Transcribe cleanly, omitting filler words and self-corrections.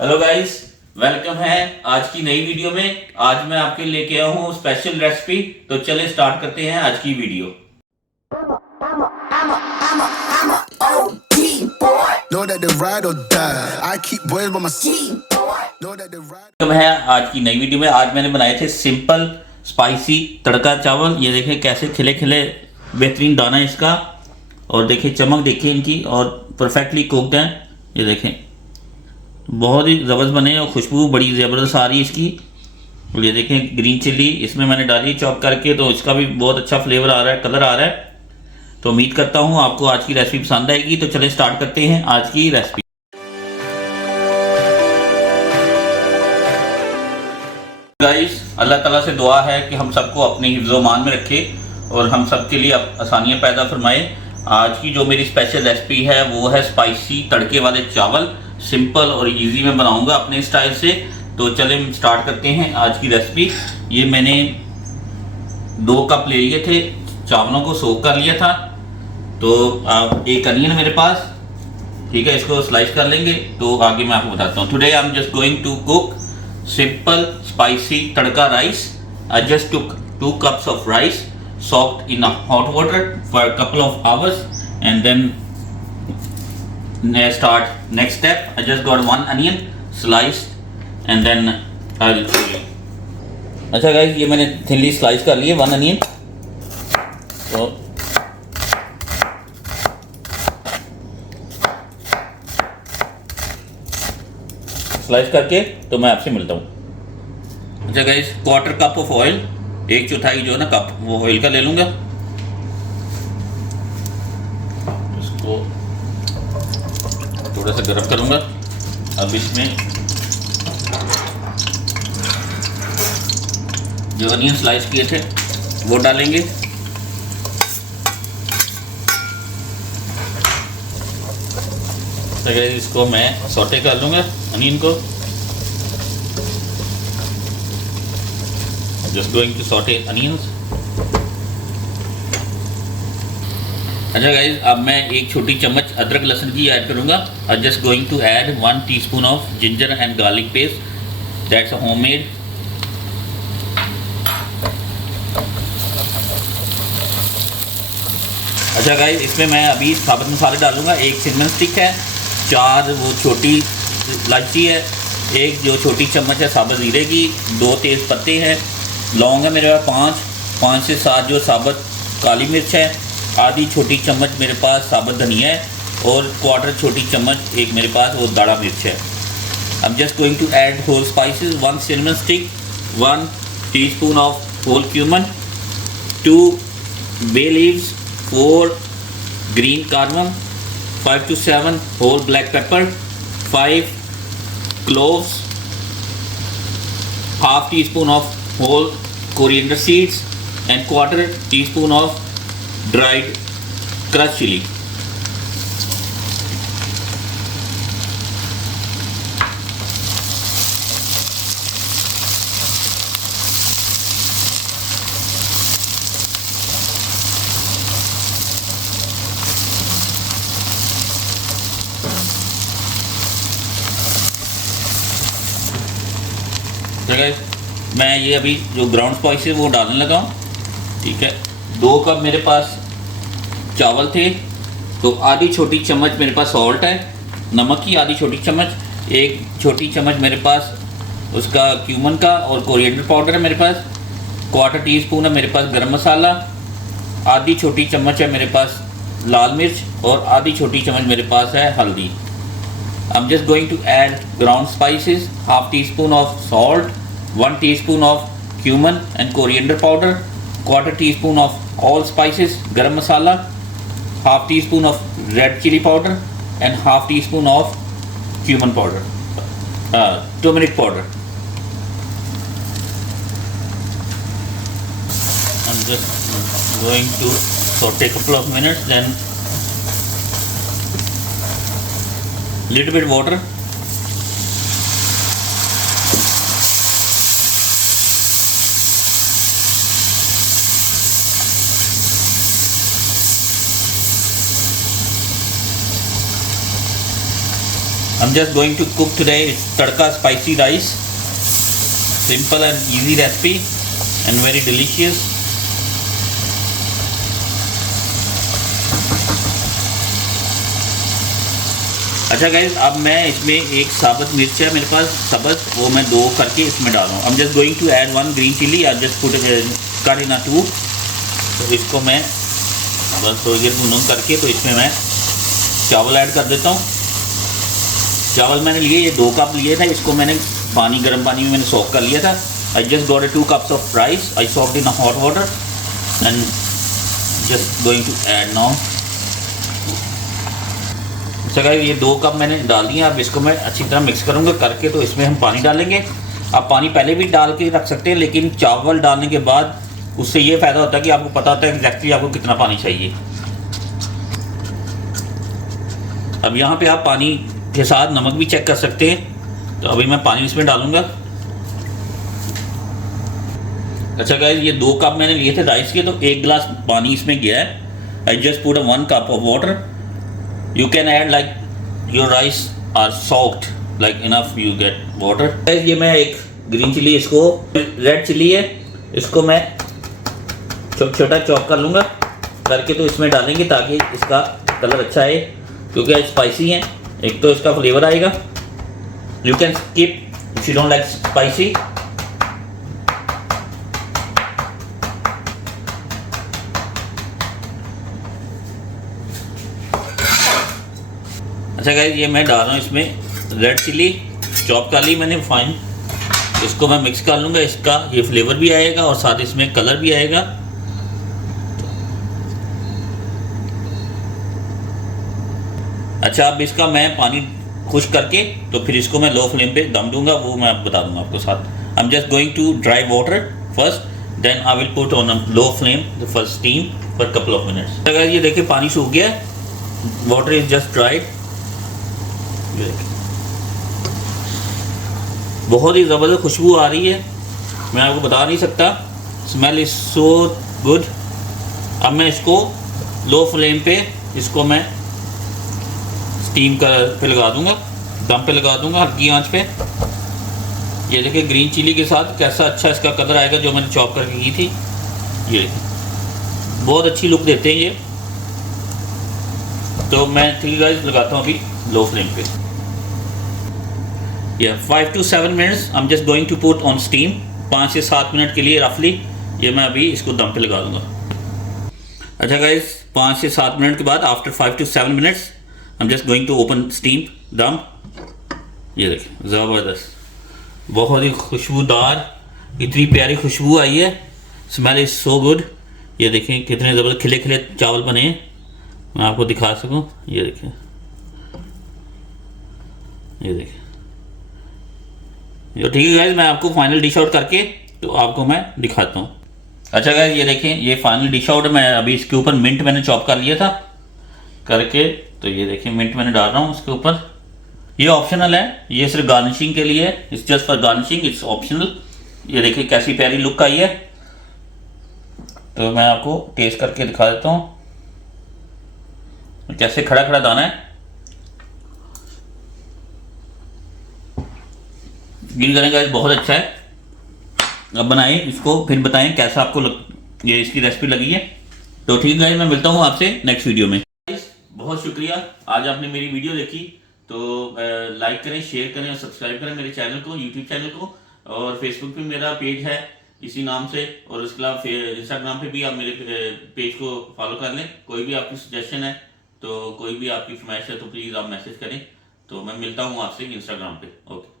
Hello guys, welcome है आज की नई वीडियो में। आज मैं आपके लेके आया हूँ स्पेशल रेसिपी। तो चले स्टार्ट करते हैं आज की वीडियो। वेलकम है आज की नई वीडियो में। आज मैंने बनाए थे सिंपल स्पाइसी तड़का चावल। ये देखें कैसे खिले खिले बेहतरीन दाना है इसका, और देखिए चमक देखिए इनकी, और परफेक्टली कुक्ड है। ये देखें बहुत ही ज़बरदस्त बने और खुशबू बड़ी ज़बरदस्त आ रही है इसकी। और ये देखें ग्रीन चिल्ली इसमें मैंने डाली चॉप करके, तो इसका भी बहुत अच्छा फ्लेवर आ रहा है, कलर आ रहा है। तो उम्मीद करता हूँ आपको आज की रेसिपी पसंद आएगी। तो चलें स्टार्ट करते हैं आज की रेसिपी। गाइस, अल्लाह ताला से दुआ है कि हम सबको अपने हिफ्ज़-ओ-मान में रखे और हम सब के लिए आसानियाँ पैदा फरमाए। आज की जो मेरी स्पेशल रेसिपी है वो है स्पाइसी तड़के वाले चावल। सिंपल और इजी में बनाऊंगा अपने स्टाइल से। तो चलें स्टार्ट करते हैं आज की रेसिपी। ये मैंने 2 कप ले लिए थे, चावलों को सोक कर लिया था। तो एक अनियन मेरे पास, ठीक है, इसको स्लाइस कर लेंगे। तो आगे मैं आपको बताता हूँ। Today I am just going to cook simple spicy tadka rice. I just took 2 cups of rice soaked in a hot water for a couple of hours, and then start next step. I just got 1 onion sliced, and then I'll show you. अच्छा guys, ये मैंने thinly slice कर लिए 1 onion. तो slice करके तो मैं आपसे मिलता हूँ। अच्छा गाइस, 1/4 कप ऑफ ऑयल, 1/4 जो है ना कप वो ऑयल का ले लूँगा। इसको थोड़ा सा गर्म करूँगा। अब इसमें जो अनियन स्लाइस किए थे वो डालेंगे। तो गाइस, इसको मैं सौटे कर लूँगा अनियन को। Just going to saute onions. अच्छा गाइस, अब मैं 1 छोटी चम्मच अदरक लहसुन की ऐड करूँगा। I just going to add 1 teaspoon of ginger and garlic paste, that's a homemade. अच्छा गाइस, इसमें मैं अभी साबुत मसाले डालूँगा। 1 सिनेमन स्टिक है, 4 वो छोटी इलायची है, 1 जो छोटी चम्मच है साबुत ज़ीरे की, 2 तेज़ पत्ते हैं, लौंग है मेरे पास 5 से 7 जो साबुत काली मिर्च है, आधी छोटी चम्मच मेरे पास साबुत धनिया है, और 1/4 छोटी चम्मच एक मेरे पास वो दाढ़ा मिर्च है। I am just going to add whole spices, 1 cinnamon stick, 1 teaspoon of whole cumin, 2 bay leaves, 4 green cardamom, 5 to 7 whole black pepper, 5 cloves, half teaspoon of whole coriander seeds, and 1/4 teaspoon of dried crushed chili. Guys, मैं ये अभी जो ground spice है वो डालने लगा हूँ। ठीक है, 2 कप मेरे पास चावल थे, तो आधी छोटी चम्मच मेरे पास सॉल्ट है, नमक की आधी छोटी चम्मच, 1 छोटी चम्मच मेरे पास उसका क्यूमन का और कोरिएंडर पाउडर है मेरे पास, 1/4 टीस्पून है मेरे पास गरम मसाला, आधी छोटी चम्मच है मेरे पास लाल मिर्च, और आधी छोटी चम्मच मेरे पास है हल्दी। I'm just going to add ground spices, half teaspoon of salt, 1 teaspoon of cumin and coriander powder, 1/4 teaspoon of all spices, garam masala, half teaspoon of red chili powder, and half teaspoon of cumin powder, turmeric powder. I'm just going to saute a couple of minutes, then little bit water. I'm just going to cook today tadka spicy rice. Simple and easy recipe and very delicious. अच्छा guys, अब मैं इसमें एक साबुत मिर्च है मेरे पास साबुत, वो मैं 2 करके इसमें डाल रहा हूँ। I am just going to add 1 green chili, I just put cut in 2। तो इसको मैं बस थोड़ी देर भून करके तो इसमें मैं चावल ऐड कर देता हूँ। चावल मैंने लिए, ये 2 कप लिए थे, इसको मैंने गर्म पानी में मैंने सोक कर लिया था। I just got 2 cups of rice, I soaked in hot water and just going to add now. अच्छा गाइस, ये 2 कप मैंने डाल दिए। अब इसको मैं अच्छी तरह मिक्स करूँगा करके, तो इसमें हम पानी डालेंगे। आप पानी पहले भी डाल के रख सकते हैं, लेकिन चावल डालने के बाद उससे ये फ़ायदा होता है कि आपको पता होता है एग्जैक्टली आपको कितना पानी चाहिए। अब यहाँ पे आप पानी के साथ नमक भी चेक कर सकते हैं। तो अभी मैं पानी इसमें डालूँगा। अच्छा गाइस, ये 2 कप मैंने लिए थे राइस के, तो 1 गिलास पानी इसमें गया है। आई just put 1 cup of water. You can add like your rice are soaked, like enough you get water. ये मैं एक ग्रीन चिली, इसको रेड चिली है, इसको मैं छोटा चॉप कर लूँगा करके, तो इसमें डालेंगे ताकि इसका कलर अच्छा आए, क्योंकि स्पाइसी है। एक तो इसका फ्लेवर आएगा। You can skip if you don't like spicy. अच्छा गाइस, ये मैं डाल रहा हूँ इसमें रेड चिली चॉप कर ली मैंने फाइन। इसको मैं मिक्स कर लूँगा, इसका ये फ्लेवर भी आएगा और साथ इसमें कलर भी आएगा। अच्छा, अब इसका मैं पानी खुश करके तो फिर इसको मैं लो फ्लेम पे दम दूंगा, वो मैं बता दूंगा आपको साथ। I am just going to dry water first, then I will put on low flame for steam for couple of minutes. अगर ये देखिए पानी सूख गया, वाटर इज जस्ट ड्राइड। बहुत ही ज़बरदस्त खुशबू आ रही है, मैं आपको बता नहीं सकता। Smell is so good. अब मैं इसको लो फ्लेम पे इसको मैं स्टीम पे लगा दूंगा, दम पे लगा दूंगा हल्की आंच पे। ये देखिए ग्रीन चिली के साथ कैसा अच्छा इसका कलर आएगा, जो मैंने चॉप करके की थी। ये देखिए बहुत अच्छी लुक देते हैं ये। तो मैं 3 गाइस लगाता हूँ अभी लो फ्लेम पे। 5 to 7 minutes I am just going to put on steam. 5 से 7 मिनट के लिए रफली ये मैं अभी इसको दम पे लगा दूंगा। अच्छा गाइस, 5 से 7 मिनट के बाद after 5 to 7 minutes I am just going to open steam dum. ये देखिए ज़बरदस्त, बहुत ही खुशबूदार, इतनी प्यारी खुशबू आई है। Smell is so good. ये देखें कितने ज़बरदस्त खिले खिले चावल बने हैं, मैं आपको दिखा सकूं। ये देखिए, ये देखिए। तो ठीक है गाइस, मैं आपको फाइनल डिश आउट करके तो आपको मैं दिखाता हूँ। अच्छा गाइस, ये देखें ये फाइनल डिश आउट। मैं अभी इसके ऊपर मिंट मैंने चॉप कर लिया था करके, तो ये देखिए मिंट मैंने डाल रहा हूँ उसके ऊपर। ये ऑप्शनल है, ये सिर्फ गार्निशिंग के लिए, it's just for garnishing, it's optional. ये देखिए कैसी प्यारी लुक आई है। तो मैं आपको टेस्ट करके दिखा देता हूँ कैसे खड़ा खड़ा दाना है। गिल करने का बहुत अच्छा है। अब बनाएं इसको, फिर बताएं कैसा आपको ये इसकी रेसिपी लगी है। तो ठीक है, मैं मिलता हूँ आपसे नेक्स्ट वीडियो में। बहुत शुक्रिया, आज आपने मेरी वीडियो देखी। तो लाइक करें, शेयर करें और सब्सक्राइब करें मेरे चैनल को, यूट्यूब चैनल को। और फेसबुक पे मेरा पेज है इसी नाम से, और उसके अलावा इंस्टाग्राम पे भी आप मेरे पेज को फॉलो कर लें। कोई भी आपकी सजेशन है, तो कोई भी आपकी फरमाइश है, तो प्लीज़ आप मैसेज करें। तो मैं मिलता हूँ आपसे इंस्टाग्राम पे। ओके।